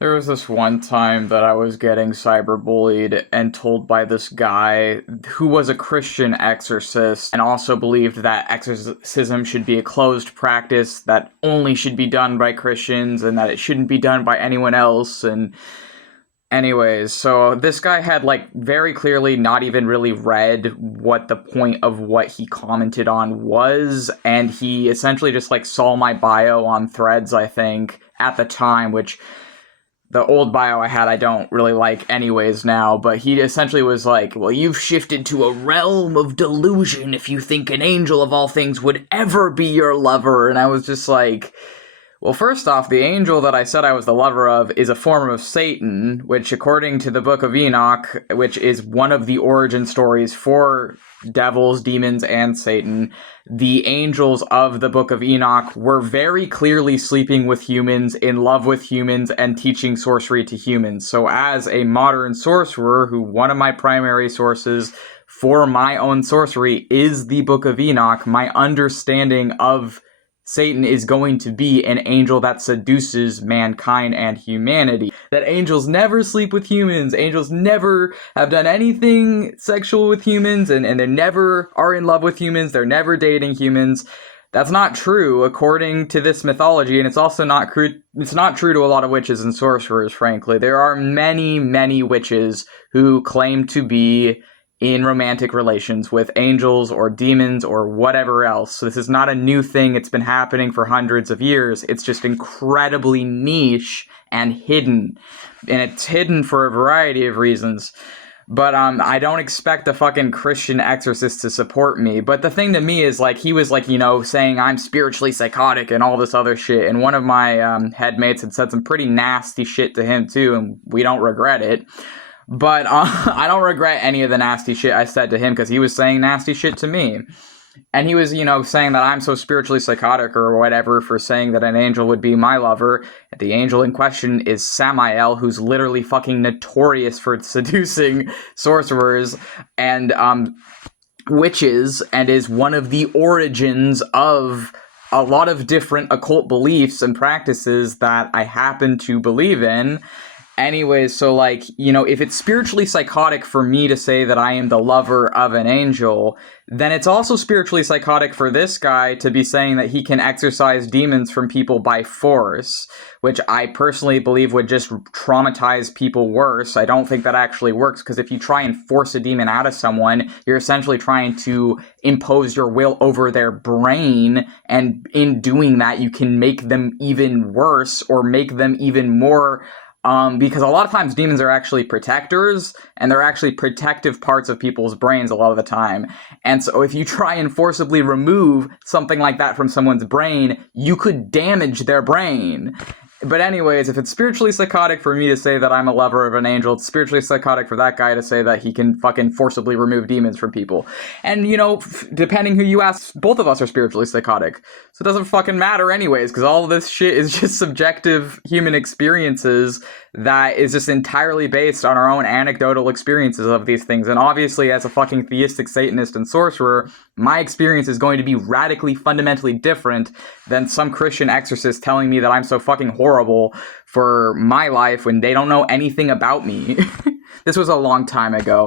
There was this one time that I was getting cyberbullied and told by this guy who was a Christian exorcist and also believed that exorcism should be a closed practice that only should be done by Christians and that it shouldn't be done by anyone else. And anyways, so this guy had like very clearly not even really read what the point of what he commented on was, and he essentially just like saw my bio on Threads, I think, at the time, which the old bio I had I don't really like anyways now, but he essentially was like, well, you've shifted to a realm of delusion if you think an angel of all things would ever be your lover. And I was just like, well, first off, the angel that I said I was the lover of is a form of Satan, which, according to the Book of Enoch, which is one of the origin stories for devils, demons, and Satan, the angels of the Book of Enoch were very clearly sleeping with humans, in love with humans, and teaching sorcery to humans. So as a modern sorcerer, who one of my primary sources for my own sorcery is the Book of Enoch, my understanding of Satan is going to be an angel that seduces mankind and humanity. That angels never sleep with humans, angels never have done anything sexual with humans, and they never are in love with humans, they're never dating humans. That's not true according to this mythology, and it's also not true. It's not true to a lot of witches and sorcerers, frankly. There are many, many witches who claim to be in romantic relations with angels or demons or whatever else. So this is not a new thing. It's been happening for hundreds of years. It's just incredibly niche and hidden. And it's hidden for a variety of reasons. But I don't expect a fucking Christian exorcist to support me. But the thing to me is, like, he was, like, you know, saying I'm spiritually psychotic and all this other shit. And one of my headmates had said some pretty nasty shit to him, too, and we don't regret it. But I don't regret any of the nasty shit I said to him because he was saying nasty shit to me. And he was, you know, saying that I'm so spiritually psychotic or whatever for saying that an angel would be my lover. The angel in question is Samael, who's literally fucking notorious for seducing sorcerers and witches, and is one of the origins of a lot of different occult beliefs and practices that I happen to believe in. Anyways, so, like, you know, if it's spiritually psychotic for me to say that I am the lover of an angel, then it's also spiritually psychotic for this guy to be saying that he can exorcise demons from people by force, which I personally believe would just traumatize people worse. I don't think that actually works, because if you try and force a demon out of someone, you're essentially trying to impose your will over their brain, and in doing that, you can make them even worse or make them even more because a lot of times demons are actually protectors, and they're actually protective parts of people's brains a lot of the time. And so if you try and forcibly remove something like that from someone's brain, you could damage their brain. But anyways, if it's spiritually psychotic for me to say that I'm a lover of an angel, it's spiritually psychotic for that guy to say that he can fucking forcibly remove demons from people. And, you know, depending who you ask, both of us are spiritually psychotic. So it doesn't fucking matter anyways, because all of this shit is just subjective human experiences that is just entirely based on our own anecdotal experiences of these things. And obviously, as a fucking theistic Satanist and sorcerer, my experience is going to be radically, fundamentally different than some Christian exorcist telling me that I'm so fucking horrible for my life when they don't know anything about me. This was a long time ago.